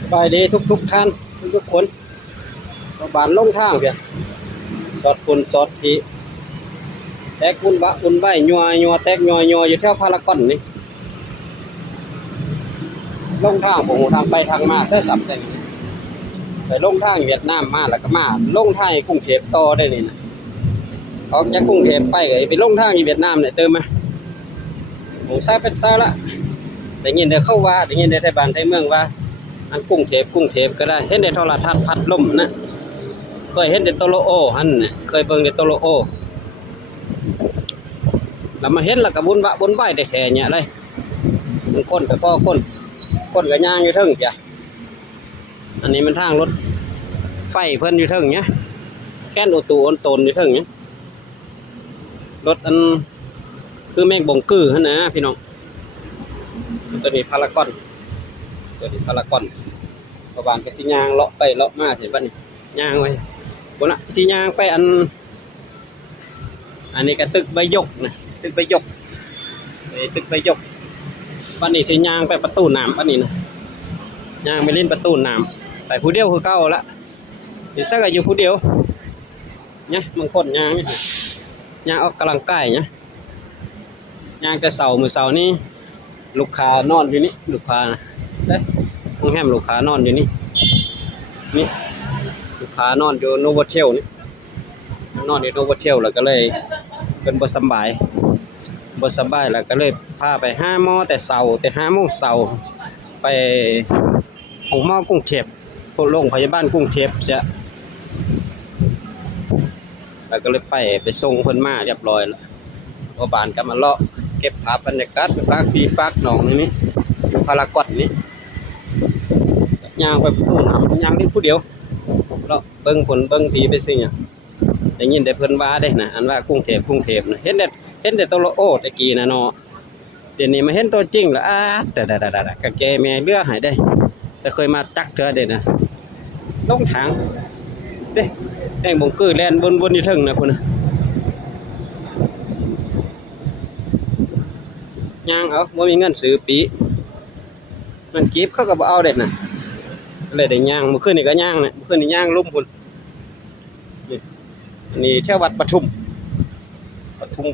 สบายดีทุกท่านทุกคนบานลงทางเพียสอดปุ่นสอดผีแตกอุ่นบะอุ่นใบยัวแตกยัวอยู่แถวพารากอนนี่ลงทางผมทางไปทางมาใช้สับได้ไปลงทางเวียดนามมาแล้วก็มาลงทางกรุงเทพต่อได้เลยนะออกจากกรุงเทพไปลงทางเวียดนามเนี่ยเติมมาผมทราบเป็นทราบละได้ยินได้เข้าว่าได้ยินได้ไทยบ้านไทยเมืองว่าอันกรุงเทพก็ได้เห็นในโทรทัศน์พัดลมนะเคยเห็นในโตโลโอหันเคยเบิ่งในโตโลโอแล้วมาเห็นแล้วก็บุญไหว้ได้แท้เนี่ยเลยมันคนไปพ่อคนก็ย่างอยู่เทิงจ้ะอันนี้มันทางรถไฟเพิ่นอยู่เทิงเนี่ยแค่นอุตุอนตนอยู่เทิงเนี่ยรถอันคือแมงบงกือหั่นนะพี่น้องตัวนี้พารากอนประบานก็สิย่างเลาะไปเลาะมาเห็นป่ะนี่ย่างไว้บนน่ะสิย่างไปอันนี้ก็ตึกใบยกนะตึกใบยกป่านนี้สิย่างไปประตูน้ำป่านนี้นะย่างไปเล่นประตูน้ำไปผู้เดียวคือเก่าละอยู่ซักอยู่ผู้เดียวเนี่ยบางคนย่างออกกำลังกายเนี่ยย่างแต่มื้อเช้านี่ลูกค้านอนอยู่นี่ลูกค้านะเด้โรงแรมลูกค้านอนอยู่นี่ลูกค้านอนอยู่โนโวเทลนี่นอนอยู่โนโวเทลแล้วก็เลยเป็นบ่สบายแล้วก็เลยพาไปหาหมอแต่5 โมงเช้าไปของหมอกรุงเทพโรงพยาบาลกรุงเทพเสียแล้วก็เลยไปส่งเพิ่นมาเรียบร้อยแล้วบ่บานก็มาเลาะเก็บภาพบรรยากาศฝากพี่ฝากน้องนี่อยู่พารากอนนี่ย่างไปประตูน้ำย่างนี่ผู้เดียวแล้วเบิ่งผีไปสิเนี่ยได้ยินได้เพิ่นว่าได้นะอันว่ากรุงเทพนะเห็นแต่โตโลโอตะกี้นะเนาะเดี๋ยวนี้มาเห็นตัวจริงแล้วดกะแกแม่เลือหายได้จะเคยมาจักเทื่อเด้นะลงทางเด้แม่งบงกือแล่นวนอยู่เทิงนะพุ่นน่ะย่างเอาบ่มีเงินซื้อปีมันกีบเขาก็บ่เอาเด็ดน่ะเลยได้ย่างเมื่อคืนนี่ก็ย่างน่ะเมื่อคืนนี่ย่างลุ่มพุ่นนี่อันนี้แถววัดปทุม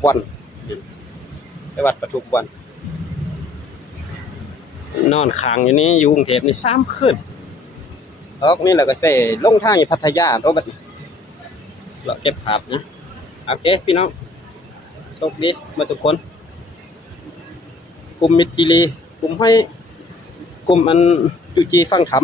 วันแถววัดปทุมวันนอนค้างอยู่นี่อยู่กรุงเทพนี่3 คืนออกนี่แล้วก็ไปลงทางอยู่พัทยาโตบัดนี้เราเก็บภาพนะโอเคพี่น้องโชคดีมาทุกคนกลุ่มมิตรจิรีกลุ่มให้กลุ่มอันจูจีฟังธรรม